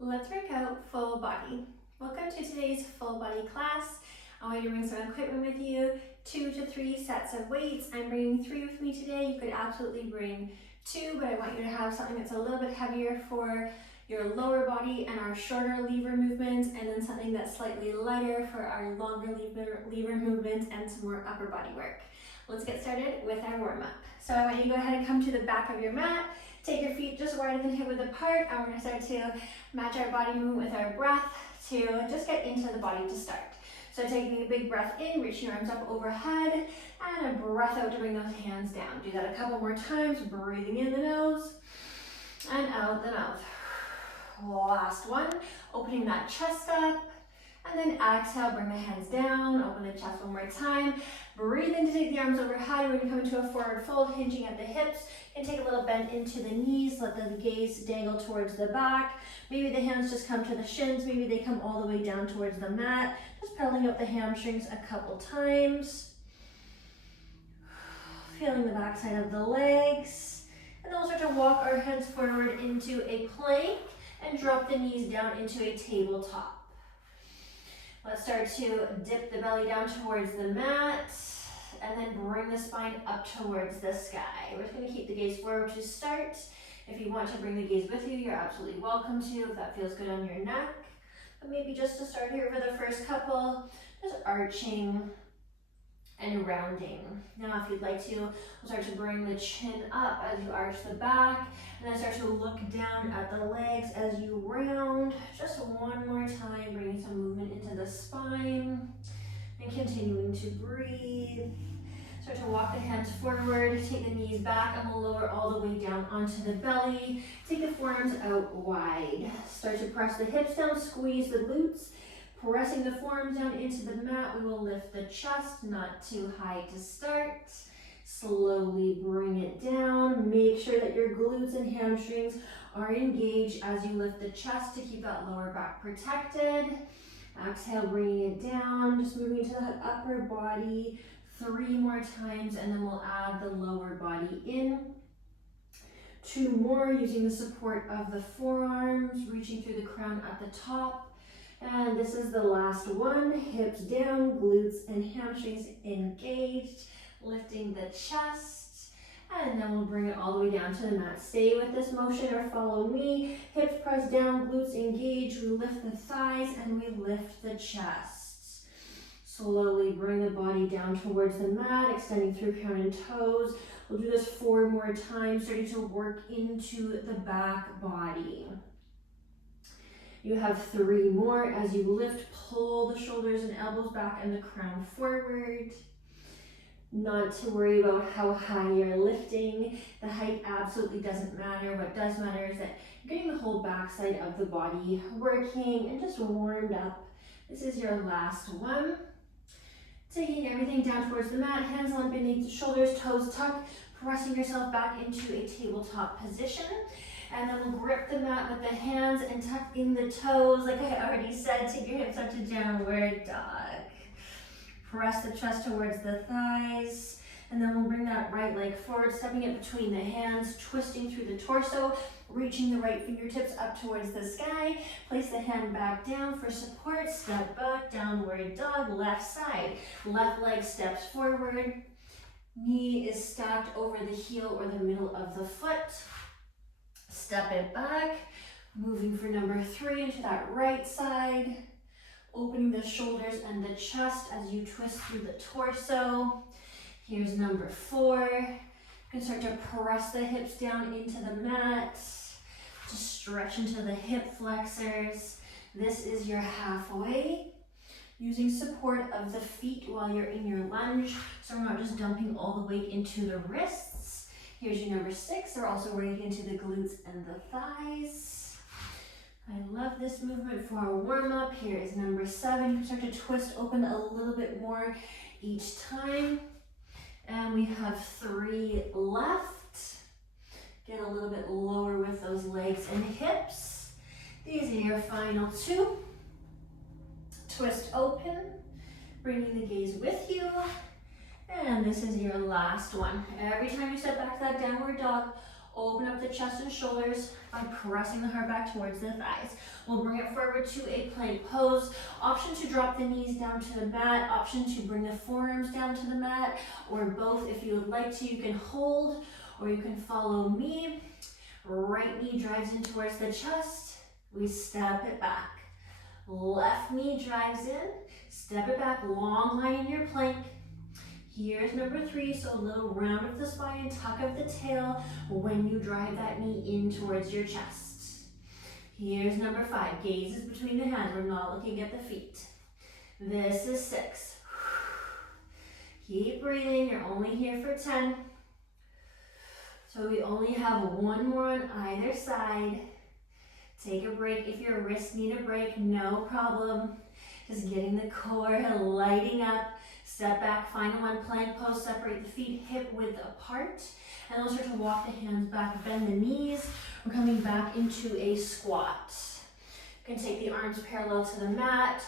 Let's work out full body. Welcome to today's full body class. I want you to bring some equipment with you, 2 to 3 sets of weights. I'm bringing 3 with me today. You could absolutely bring 2, but I want you to have something that's a little bit heavier for your lower body and our shorter lever movements, and then something that's slightly lighter for our longer lever movements and some more upper body work. Let's get started with our warm-up. So I want you to go ahead and come to the back of your mat. Take your feet just wider than hip width apart, and we're going to start to match our body movement with our breath to just get into the body to start. So taking a big breath in, reach your arms up overhead, and a breath out to bring those hands down. Do that a couple more times, breathing in the nose and out the mouth. Last one, opening that chest up, and then exhale, bring the hands down, open the chest one more time. Breathe in to take the arms overhead. We're going to come into a forward fold, hinging at the hips. And take a little bend into the knees, let the gaze dangle towards the back. Maybe the hands just come to the shins, maybe they come all the way down towards the mat. Just pedaling out the hamstrings a couple times. Feeling the back side of the legs. And then we'll start to walk our hands forward into a plank and drop the knees down into a tabletop. Let's start to dip the belly down towards the mat. And then bring the spine up towards the sky. We're just going to keep the gaze forward to start. If you want to bring the gaze with you, you're absolutely welcome to, if that feels good on your neck. But maybe just to start here for the first couple, just arching and rounding. Now if you'd like to, we'll start to bring the chin up as you arch the back, and then start to look down at the legs as you round. Just one more time, bringing some movement into the spine. And continuing to breathe. Start to walk the hands forward, take the knees back, and we'll lower all the way down onto the belly. Take the forearms out wide. Start to press the hips down, squeeze the glutes. Pressing the forearms down into the mat, we will lift the chest, not too high to start. Slowly bring it down. Make sure that your glutes and hamstrings are engaged as you lift the chest to keep that lower back protected. Exhale, bringing it down, just moving to the upper body 3 more times, and then we'll add the lower body in. 2 more, using the support of the forearms, reaching through the crown at the top. And this is the last one, hips down, glutes and hamstrings engaged, lifting the chest. And then we'll bring it all the way down to the mat. Stay with this motion or follow me. Hips press down, glutes engage. We lift the thighs and we lift the chest. Slowly bring the body down towards the mat, extending through crown and toes. We'll do this 4 more times, starting to work into the back body. You have 3 more. As you lift, pull the shoulders and elbows back and the crown forward. Not to worry about how high you're lifting. The height absolutely doesn't matter. What does matter is that you're getting the whole backside of the body working and just warmed up. This is your last one. Taking everything down towards the mat, hands on beneath the shoulders, toes tucked, pressing yourself back into a tabletop position. And then we'll grip the mat with the hands and tuck in the toes. Like I already said, take your hips up to downward dog. Press the chest towards the thighs, and then we'll bring that right leg forward, stepping it between the hands, twisting through the torso, reaching the right fingertips up towards the sky. Place the hand back down for support, step back, downward dog, left side. Left leg steps forward, knee is stacked over the heel or the middle of the foot. Step it back, moving for number 3 into that right side. Opening the shoulders and the chest as you twist through the torso. Here's number 4. You can start to press the hips down into the mat. Just stretch into the hip flexors. This is your halfway. Using support of the feet while you're in your lunge, so we're not just dumping all the weight into the wrists. Here's your number 6. They're also working into the glutes and the thighs. I love this movement for our warm-up. Here is number 7. You can start to twist open a little bit more each time. And we have 3 left. Get a little bit lower with those legs and hips. These are your final 2. Twist open, bringing the gaze with you. And this is your last one. Every time you step back to that downward dog, Open up the chest and shoulders by pressing the heart back towards the thighs. We'll bring it forward to a plank pose. Option to drop the knees down to the mat. Option to bring the forearms down to the mat, or both if you would like to. You can hold or you can follow me. Right knee drives in towards the chest. We step it back. Left knee drives in. Step it back, long line in your plank. Here's number 3, so a little round of the spine, tuck of the tail when you drive that knee in towards your chest. Here's number 5, gaze is between the hands, we're not looking at the feet. This is 6. Keep breathing, you're only here for 10. So we only have one more on either side. Take a break if your wrists need a break, no problem. Just getting the core lighting up. Step back, final one, plank pose, separate the feet hip width apart. And then we'll start to walk the hands back, bend the knees. We're coming back into a squat. You can take the arms parallel to the mat.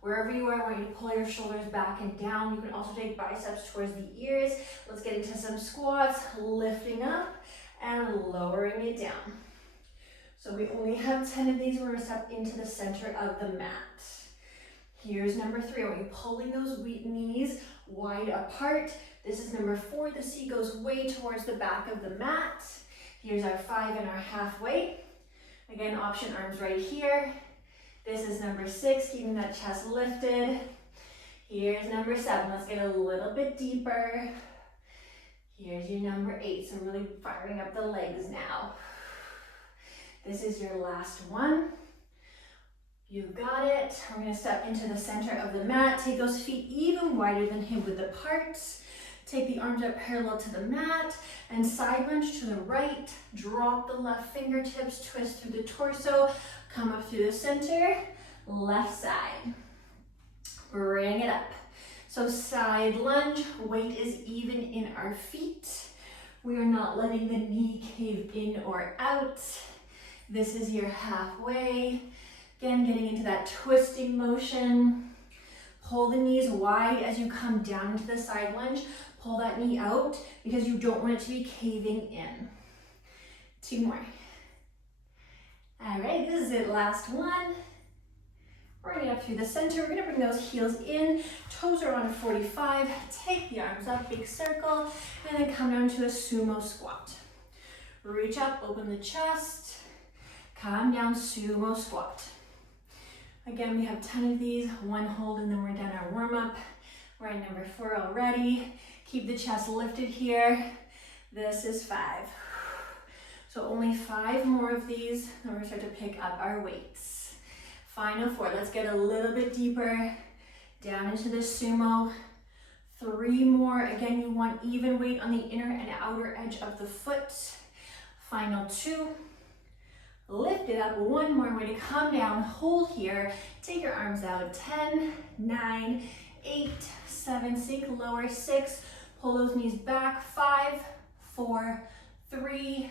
Wherever you are, I want you to pull your shoulders back and down. You can also take biceps towards the ears. Let's get into some squats, lifting up and lowering it down. So we only have 10 of these. We're gonna step into the center of the mat. Here's number 3, I want you pulling those knees wide apart. This is number 4, the C goes way towards the back of the mat. Here's our 5 and our halfway. Again, option arms right here. This is number 6, keeping that chest lifted. Here's number 7, let's get a little bit deeper. Here's your number 8, so really firing up the legs now. This is your last one. You got it. We're going to step into the center of the mat. Take those feet even wider than hip width apart. Take the arms up parallel to the mat and side lunge to the right. Drop the left fingertips, twist through the torso, come up through the center, left side. Bring it up. So side lunge, weight is even in our feet. We are not letting the knee cave in or out. This is your halfway. Again, getting into that twisting motion. Pull the knees wide as you come down into the side lunge. Pull that knee out because you don't want it to be caving in. 2 more. All right, this is it, last one. Bring it up through the center. We're gonna bring those heels in. Toes are on a 45. Take the arms up, big circle, and then come down to a sumo squat. Reach up, open the chest. Come down, sumo squat. Again, we have 10 of these, 1 hold, and then we're done our warm up. We're at number 4 already. Keep the chest lifted here. This is 5. So only 5 more of these, then we're gonna start to pick up our weights. Final 4, let's get a little bit deeper, down into the sumo. 3 more, again, you want even weight on the inner and outer edge of the foot. Final 2. Lift it up, 1 more, way to come down, hold here, take your arms out, 10, 9, 8, 7, sink lower, 6, pull those knees back, 5, 4, 3,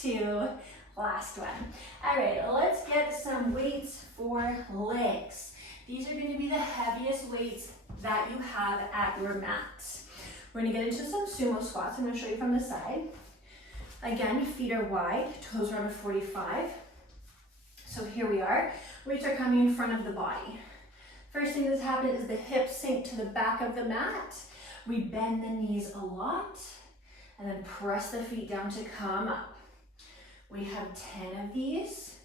2, last one. All right, let's get some weights for legs. These are gonna be the heaviest weights that you have at your mat. We're gonna get into some sumo squats. I'm gonna show you from the side. Again, feet are wide, toes are on a 45. So here we are. Weights are coming in front of the body. First thing that's happened is the hips sink to the back of the mat. We bend the knees a lot and then press the feet down to come up. We have 10 of these.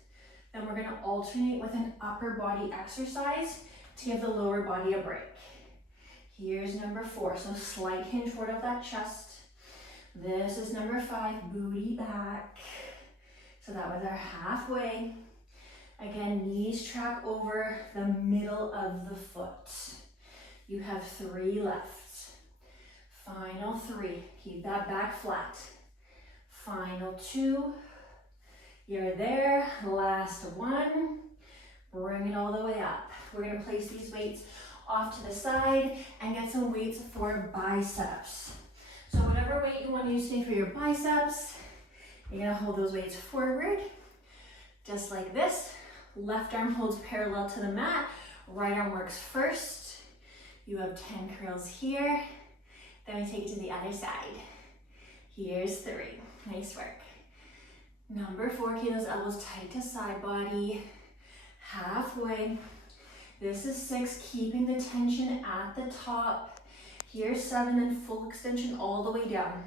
Then we're gonna alternate with an upper body exercise to give the lower body a break. Here's number 4, so slight hinge forward of that chest. This is number 5, booty back. So that was our halfway. Again, knees track over the middle of the foot. You have 3 left. Final 3, keep that back flat. Final 2, you're there. Last one, bring it all the way up. We're gonna place these weights off to the side and get some weights for biceps. So whatever weight you want to use today for your biceps, you're gonna hold those weights forward, just like this. Left arm holds parallel to the mat, right arm works first. You have 10 curls here. Then we take it to the other side. Here's 3, nice work. Number 4, keep those elbows tight to side body. Halfway. This is 6, keeping the tension at the top. Here's 7, then full extension all the way down.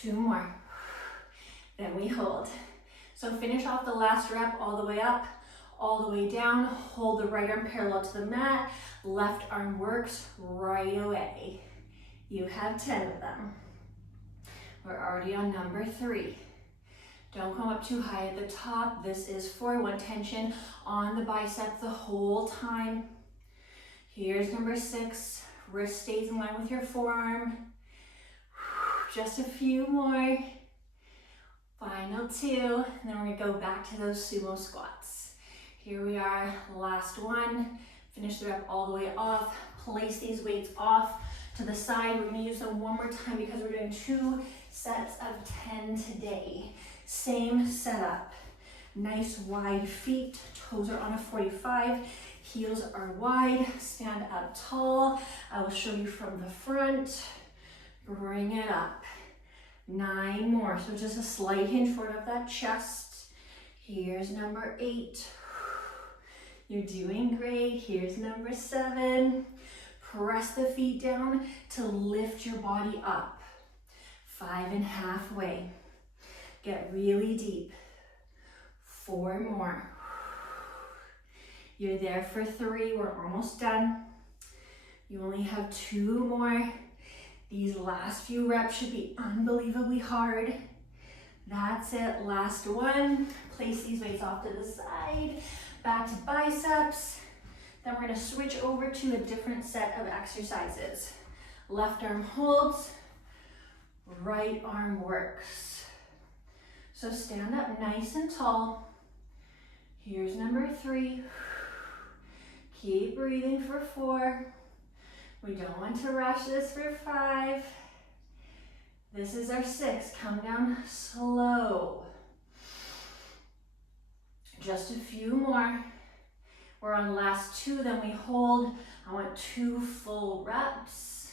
2 more. Then we hold. So finish off the last rep all the way up, all the way down. Hold the right arm parallel to the mat. Left arm works right away. You have 10 of them. We're already on number 3. Don't come up too high at the top. This is for one tension on the bicep the whole time. Here's number 6. Wrist stays in line with your forearm. Just a few more. Final 2. And then we're gonna go back to those sumo squats. Here we are, last one. Finish the rep all the way off. Place these weights off to the side. We're gonna use them one more time because we're doing 2 sets of 10 today. Same setup. Nice wide feet, toes are on a 45, heels are wide, stand up tall. I will show you from the front. Bring it up. 9 more, so just a slight hinge forward of that chest. Here's number 8. You're doing great. Here's number 7. Press the feet down to lift your body up. 5 and halfway. Get really deep. 4 more. You're there for 3. We're almost done. You only have 2 more. These last few reps should be unbelievably hard. That's it. Last one. Place these weights off to the side. Back to biceps. Then we're going to switch over to a different set of exercises. Left arm holds. Right arm works. So stand up nice and tall. Here's number 3. Keep breathing for 4. We don't want to rush this for 5. This is our 6. Come down slow. Just a few more. We're on last 2, then we hold. I want 2 full reps.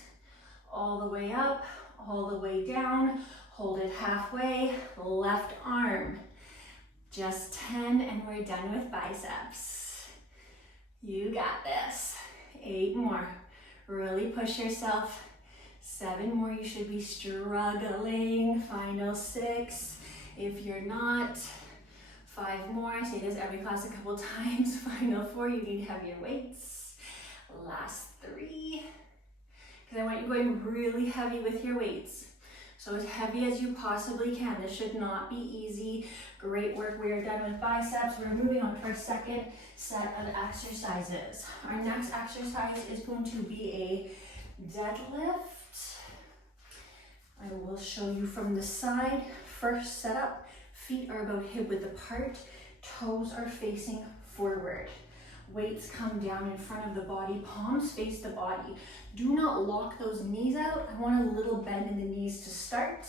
All the way up, all the way down. Hold it halfway, left arm. Just 10 and we're done with biceps. You got this. 8 more. Really push yourself. 7 more, you should be struggling. Final 6. If you're not, 5 more. I say this every class a couple times. Final 4, you need heavier weights. Last 3. Because I want you going really heavy with your weights. So as heavy as you possibly can. This should not be easy. Great work. We are done with biceps. We're moving on to our second set of exercises. Our next exercise is going to be a deadlift. I will show you from the side. First setup, feet are about hip width apart, toes are facing forward. Weights come down in front of the body, palms face the body. Do not lock those knees out. I want a little bend in the knees to start.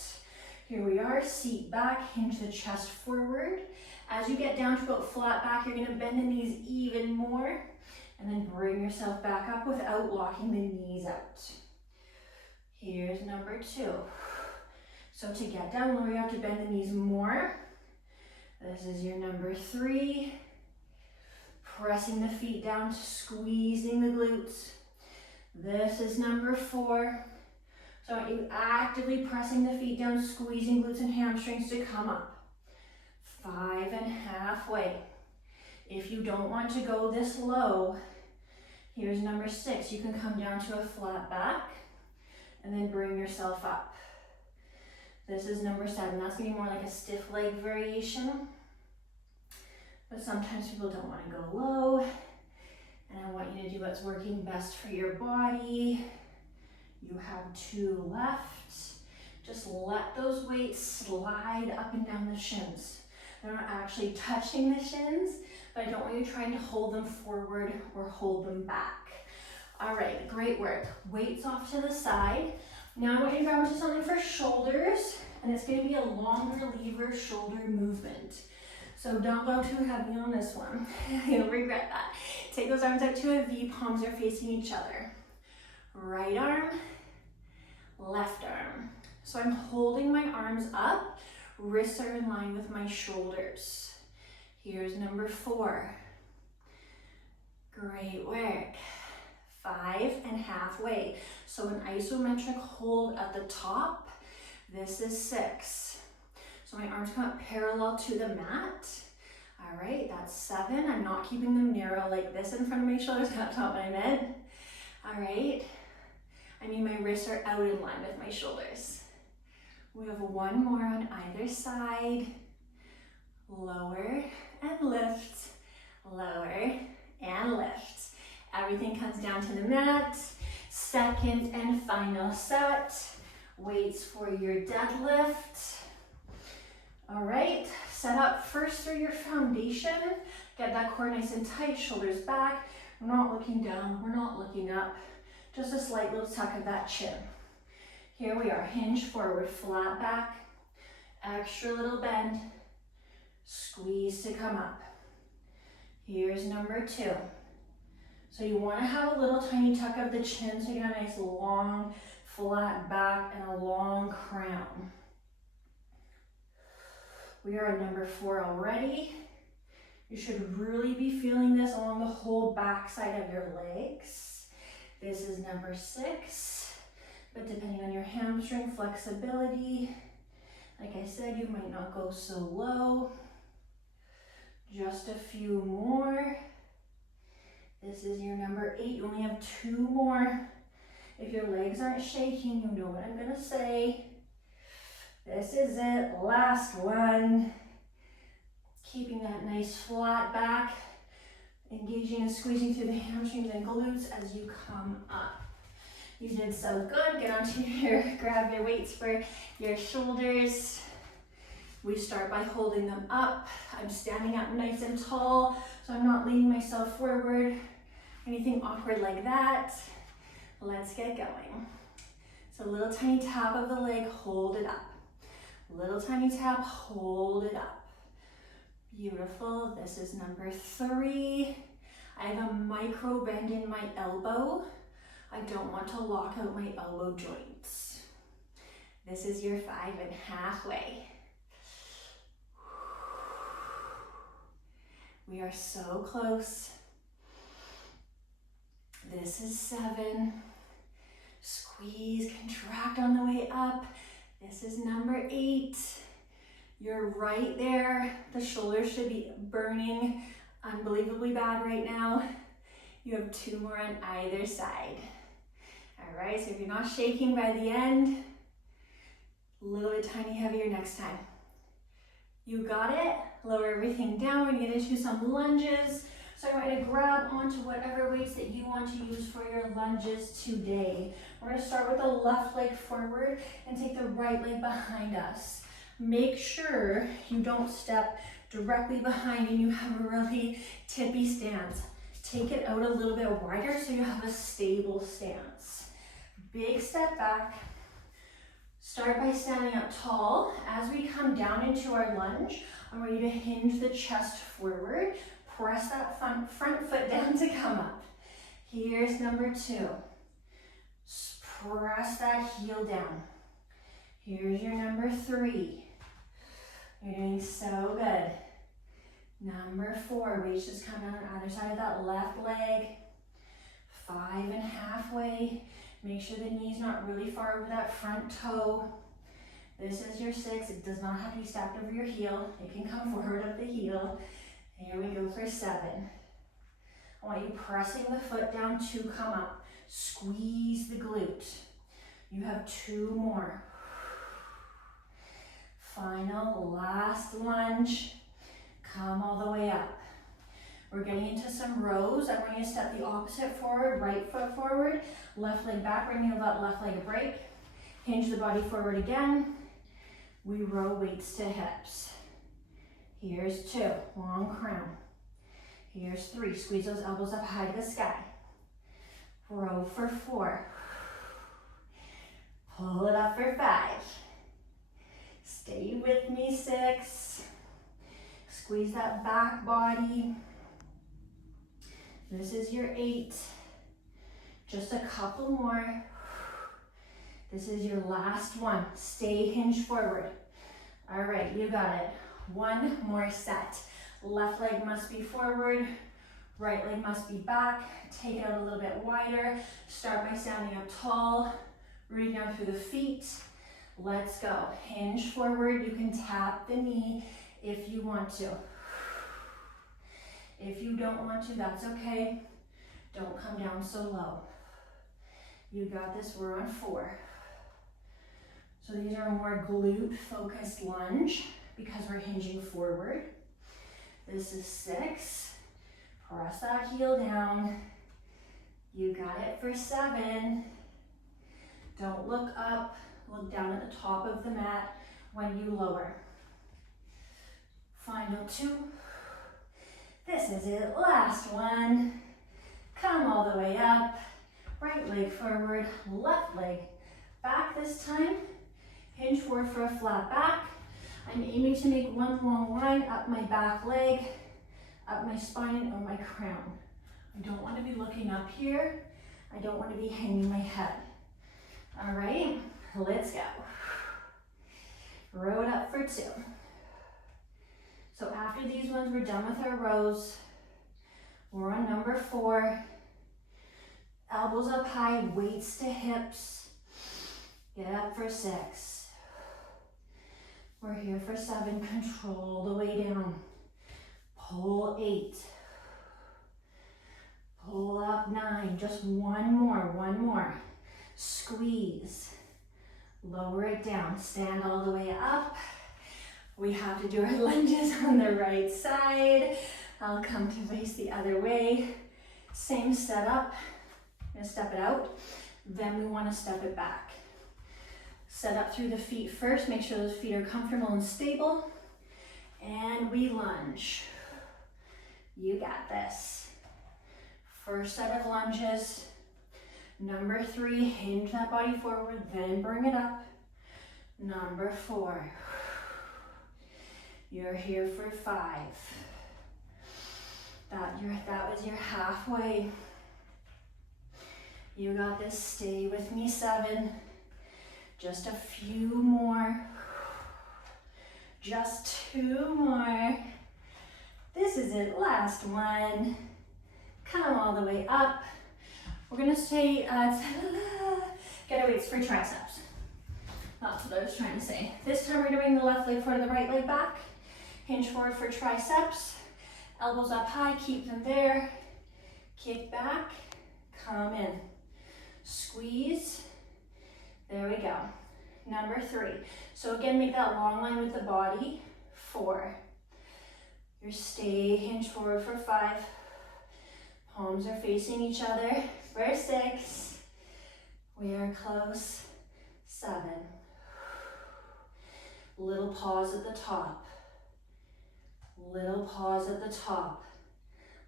Here we are, seat back, hinge the chest forward. As you get down to about flat back, you're gonna bend the knees even more, and then bring yourself back up without locking the knees out. Here's number 2. So to get down lower, you have to bend the knees more. This is your number 3. Pressing the feet down, squeezing the glutes. This is number 4. So I want you actively pressing the feet down, squeezing glutes and hamstrings to come up. 5 and halfway. If you don't want to go this low, here's number 6. You can come down to a flat back and then bring yourself up. This is number 7. That's gonna be more like a stiff leg variation. But sometimes people don't want to go low, and I want you to do what's working best for your body. You have 2 left. Just let those weights slide up and down the shins. They're not actually touching the shins, but I don't want you trying to hold them forward or hold them back. All right, great work. Weights off to the side. Now I want you to grab onto something for shoulders, and it's going to be a longer lever shoulder movement. So don't go too heavy on this one. You'll regret that. Take those arms out to a V, palms are facing each other. Right arm, left arm. So I'm holding my arms up, Wrists are in line with my shoulders. Here's number 4. Great work. 5 and halfway. So an isometric hold at the top. This is 6. So my arms come up parallel to the mat. All right, that's 7. I'm not keeping them narrow like this in front of my shoulders. That's not what I meant. All right. I mean, my wrists are out in line with my shoulders. We have 1 more on either side. Lower and lift, lower and lift. Everything comes down to the mat. Second and final set. Weights for your deadlift. All right, set up first through your foundation. Get that core nice and tight, shoulders back. We're not looking down, we're not looking up. Just a slight little tuck of that chin. Here we are, hinge forward, flat back, extra little bend, squeeze to come up. Here's number 2. So you want to have a little tiny tuck of the chin so you get a nice long, flat back and a long crown. We are at number 4 already. You should really be feeling this along the whole back side of your legs. This is number 6, but depending on your hamstring flexibility, like I said, you might not go so low. Just a few more. This is your number 8. You only have 2 more. If your legs aren't shaking, you know what I'm gonna say. This is it, last one. Keeping that nice flat back, engaging and squeezing through the hamstrings and glutes as you come up. You did so good. Get onto your, grab your weights for your shoulders. We start by holding them up. I'm standing up nice and tall, so I'm not leaning myself forward. Anything awkward like that. Let's get going. So a little tiny tap of the leg, hold it up. Little tiny tap, hold it up. Beautiful. This is number 3. I have a micro bend in my elbow. I don't want to lock out my elbow joints. This is your 5 and halfway. We are so close. This is 7. Squeeze, contract on the way up. This is number 8. You're right there. The shoulders should be burning unbelievably bad right now. You have 2 more on either side. All right, so if you're not shaking by the end, a little bit tiny heavier next time. You got it. Lower everything down. We're gonna get into some lunges. So I want you to grab onto whatever weights that you want to use for your lunges today. We're gonna start with the left leg forward and take the right leg behind us. Make sure you don't step directly behind and you have a really tippy stance. Take it out a little bit wider so you have a stable stance. Big step back. Start by standing up tall. As we come down into our lunge, I want you to hinge the chest forward. Press that front foot down to come up. Here's number 2. Press that heel down. Here's your number 3. You're doing so good. Number 4, weights just come down on either side of that left leg. 5 and halfway. Make sure the knee's not really far over that front toe. This is your 6. It does not have to be stacked over your heel. It can come forward up the heel. Here we go for 7. I want you pressing the foot down to come up. Squeeze the glute. You have 2 more. Final, last lunge. Come all the way up. We're getting into some rows. I want you to step the opposite forward, right foot forward, left leg back, bring that left leg a break. Hinge the body forward again. We row weights to hips. Here's 2, long crown. Here's 3, squeeze those elbows up high to the sky. Row for 4. Pull it up for 5. Stay with me, 6. Squeeze that back body. This is your 8. Just a couple more. This is your last one. Stay hinged forward. All right, you got it. One more set. Left leg must be forward, right leg must be back. Take it out a little bit wider. Start by standing up tall, rooting down through the feet. Let's go. Hinge forward. You can tap the knee if you want to. If you don't want to, that's okay. Don't come down so low. You got this. We're on 4. So these are a more glute focused lunge because we're hinging forward. This is 6. Press that heel down. You got it for 7. Don't look up. Look down at the top of the mat when you lower. Final 2. This is it. Last one. Come all the way up. Right leg forward, left leg back this time. Hinge forward for a flat back. I'm aiming to make one long line up my back leg, up my spine and on my crown. I don't want to be looking up here. I don't want to be hanging my head. All right, let's go. Row it up for 2. So after these ones, we're done with our rows. We're on number 4. Elbows up high, weights to hips. Get up for 6. We're here for 7, control the way down. Pull 8. Pull up 9, just one more. Squeeze. Lower it down, stand all the way up. We have to do our lunges on the right side. I'll come to face the other way. Same setup. I'm gonna step it out, then we want to step it back. Set up through the feet first, make sure those feet are comfortable and stable, and we lunge. You got this. First set of lunges. Number 3, hinge that body forward, then bring it up. Number 4. You're here for 5. That was your halfway. You got this, stay with me. 7, just a few more, just 2 more. This is it, last one. Come all the way up. We're gonna say, get our weights for triceps. That's what I was trying to say. This time we're gonna bring the left leg forward, the right leg back. Hinge forward for triceps. Elbows up high, keep them there. Kick back, come in. Squeeze, there we go. Number 3. So again, make that long line with the body. 4. Your stay, hinge forward for 5. Palms are facing each other for 6. We are close. 7. Little pause at the top. Little pause at the top.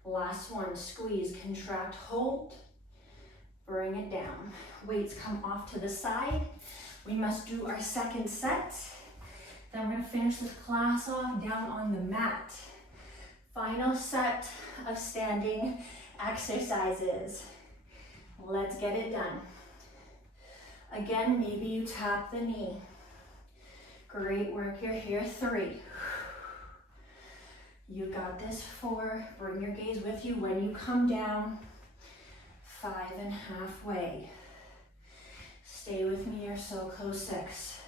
Last one, squeeze, contract, hold. Bring it down. Weights come off to the side. We must do our second set. Then we're gonna finish this class off down on the mat. Final set of standing exercises. Let's get it done. Again, maybe you tap the knee. Great work, you're here. 3. You got this. 4. Bring your gaze with you when you come down. 5 and halfway. Stay with me, you're so close. 6.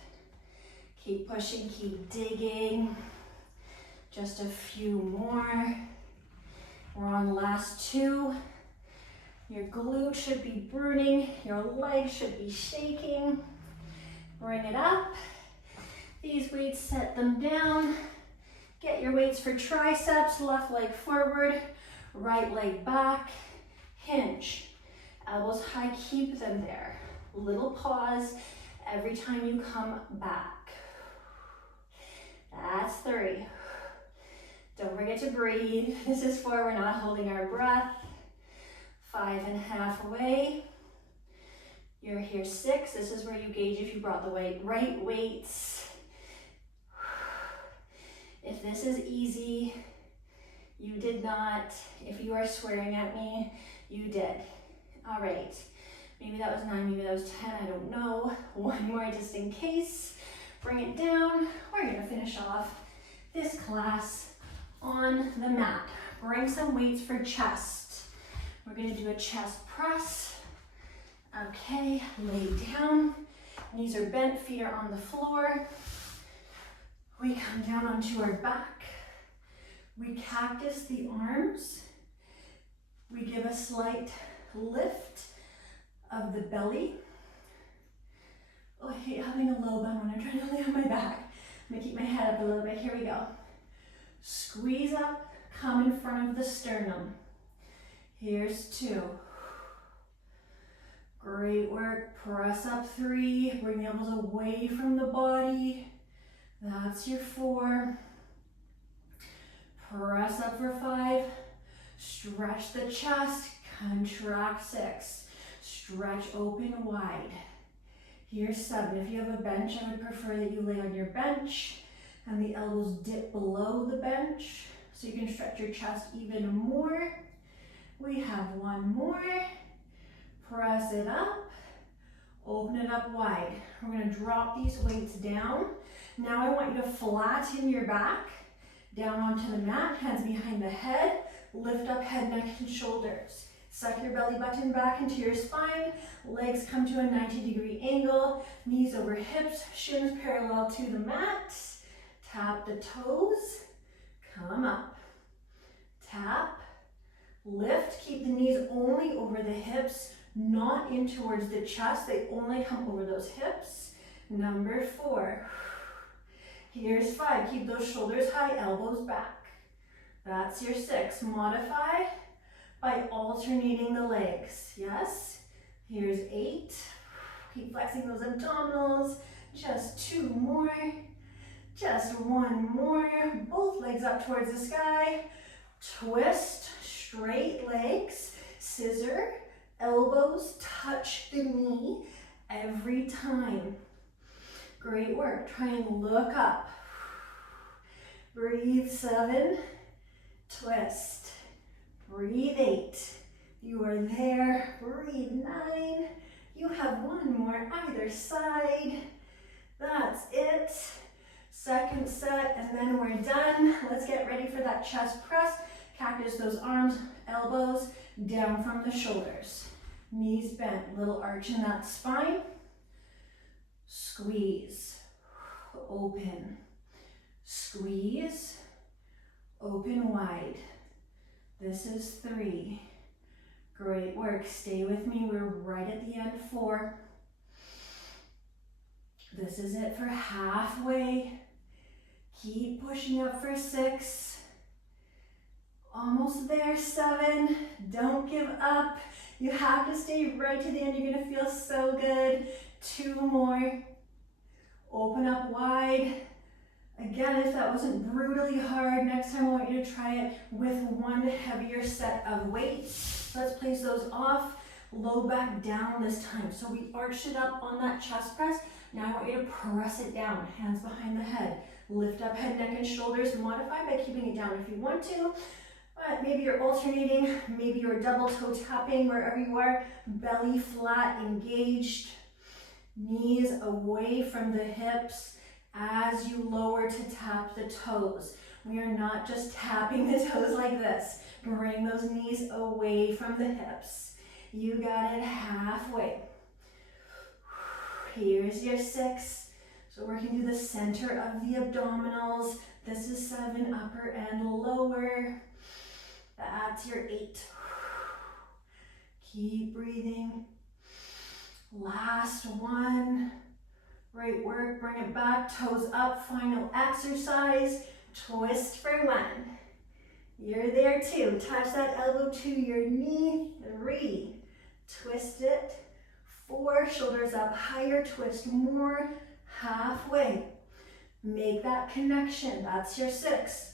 Keep pushing, keep digging. Just a few more. We're on last 2. Your glute should be burning, your legs should be shaking. Bring it up. These weights, set them down. Get your weights for triceps, left leg forward, right leg back, hinge. Elbows high, keep them there. Little pause every time you come back. That's 3. Don't forget to breathe. This is 4, we're not holding our breath. 5 and halfway. You're here. 6, this is where you gauge if you brought the right weights. If this is easy, you did not. If you are swearing at me, you did. All right, maybe that was 9, maybe that was 10, I don't know. One more just in case. Bring it down. We're gonna finish off this class on the mat. Bring some weights for chest. We're gonna do a chest press. Okay, lay down. Knees are bent, feet are on the floor. We come down onto our back. We cactus the arms. We give a slight lift of the belly. Oh, I hate having a low bun when I'm trying to lay on my back. I'm gonna keep my head up a little bit. Here we go. Squeeze up, come in front of the sternum. Here's 2. Great work. Press up 3. Bring the elbows away from the body. That's your 4. Press up for 5. Stretch the chest. Contract 6. Stretch open wide. Here's 7. If you have a bench, I would prefer that you lay on your bench and the elbows dip below the bench so you can stretch your chest even more. We have 1 more. Press it up. Open it up wide. We're going to drop these weights down. Now I want you to flatten your back down onto the mat, hands behind the head. Lift up head, neck, and shoulders. Suck your belly button back into your spine. Legs come to a 90-degree angle. Knees over hips, shins parallel to the mat. Tap the toes. Come up. Tap. Lift. Keep the knees only over the hips, not in towards the chest. They only come over those hips. Number 4. Here's 5. Keep those shoulders high, elbows back. That's your 6. Modify by alternating the legs. Yes. Here's 8. Keep flexing those abdominals. Just 2 more. Just 1 more. Both legs up towards the sky. Twist. Straight legs. Scissor. Elbows touch the knee every time. Great work. Try and look up. Breathe. 7. Twist. Breathe. 8. You are there. Breathe. 9. You have 1 more either side. That's it. Second set, and then we're done. Let's get ready for that chest press. Cactus those arms, elbows down from the shoulders. Knees bent, little arch in that spine. Squeeze, open, squeeze, open wide. This is 3. Great work. Stay with me. We're right at the end. 4. This is it for halfway. Keep pushing up for 6. Almost there. 7. Don't give up. You have to stay right to the end. You're going to feel so good. 2 more. Open up wide. Again, if that wasn't brutally hard, next time I want you to try it with 1 heavier set of weights. Let's place those off. Low back down this time. So we arched it up on that chest press. Now I want you to press it down. Hands behind the head. Lift up head, neck, and shoulders. Modify by keeping it down if you want to. But maybe you're alternating. Maybe you're double toe tapping wherever you are. Belly flat, engaged. Knees away from the hips as you lower to tap the toes. We are not just tapping the toes like this. Bring those knees away from the hips. You got it halfway. Here's your 6. So working through the center of the abdominals. This is 7, upper and lower. That's your 8. Keep breathing. Last one. Great work. Bring it back. Toes up. Final exercise. Twist for 1. You're there too. Touch that elbow to your knee. 3. Twist it. 4. Shoulders up higher. Twist more. Halfway. Make that connection. That's your 6.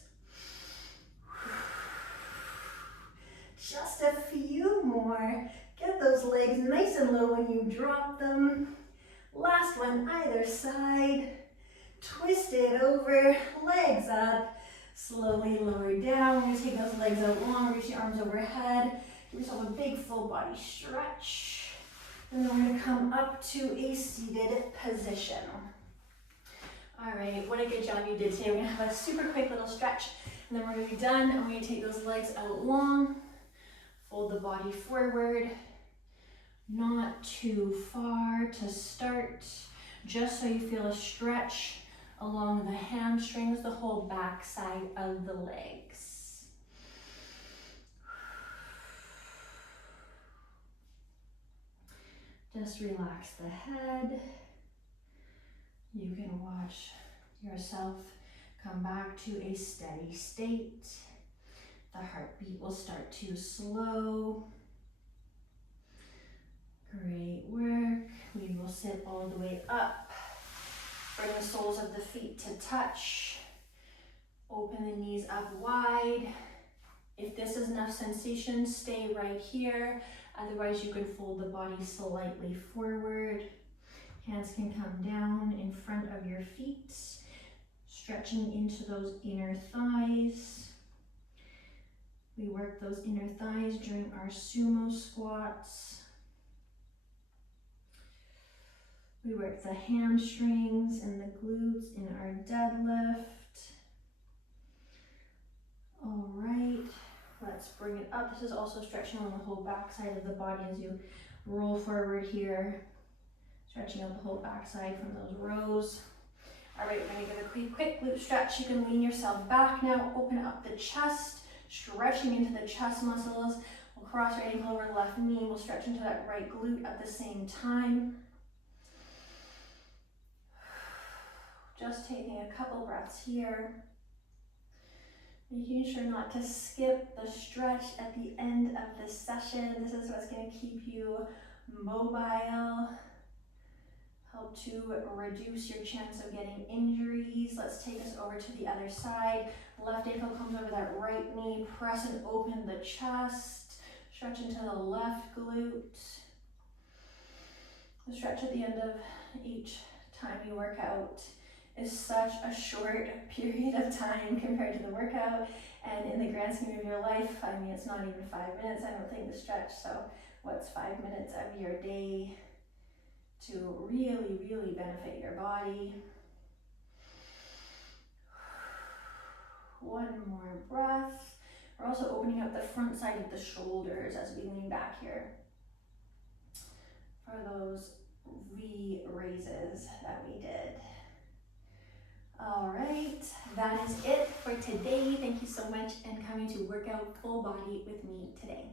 Just a few more. Get those legs nice and low when you drop them. Last one, either side. Twist it over, legs up. Slowly lower down. We're going to take those legs out long, reach the arms overhead. Give yourself a big full body stretch. And then we're going to come up to a seated position. All right, what a good job you did today. We're gonna have a super quick little stretch, and then we're gonna be done. And we're gonna take those legs out long, fold the body forward, not too far to start, just so you feel a stretch along the hamstrings, the whole back side of the legs. Just relax the head. You can watch yourself come back to a steady state. The heartbeat will start to slow. Great work. We will sit all the way up. Bring the soles of the feet to touch. Open the knees up wide. If this is enough sensation, stay right here. Otherwise, you can fold the body slightly forward. Hands can come down in front of your feet, stretching into those inner thighs. We work those inner thighs during our sumo squats. We work the hamstrings and the glutes in our deadlift. All right, let's bring it up. This is also stretching on the whole back side of the body as you roll forward here, stretching out the whole back side from those rows. All right, we're gonna give a quick glute stretch. You can lean yourself back now, open up the chest, stretching into the chest muscles. We'll cross right ankle over the left knee. We'll stretch into that right glute at the same time. Just taking a couple breaths here. Making sure not to skip the stretch at the end of this session. This is what's going to keep you mobile, help to reduce your chance of getting injuries. Let's take this over to the other side. Left ankle comes over that right knee. Press and open the chest. Stretch into the left glute. The stretch at the end of each time you work out is such a short period of time compared to the workout, and in the grand scheme of your life, I mean, it's not even 5 minutes, I don't think, the stretch. So what's 5 minutes of your day to really, really benefit your body? One more breath. We're also opening up the front side of the shoulders as we lean back here for those V raises that we did. All right, that is it for today. Thank you so much and coming to work out full body with me today.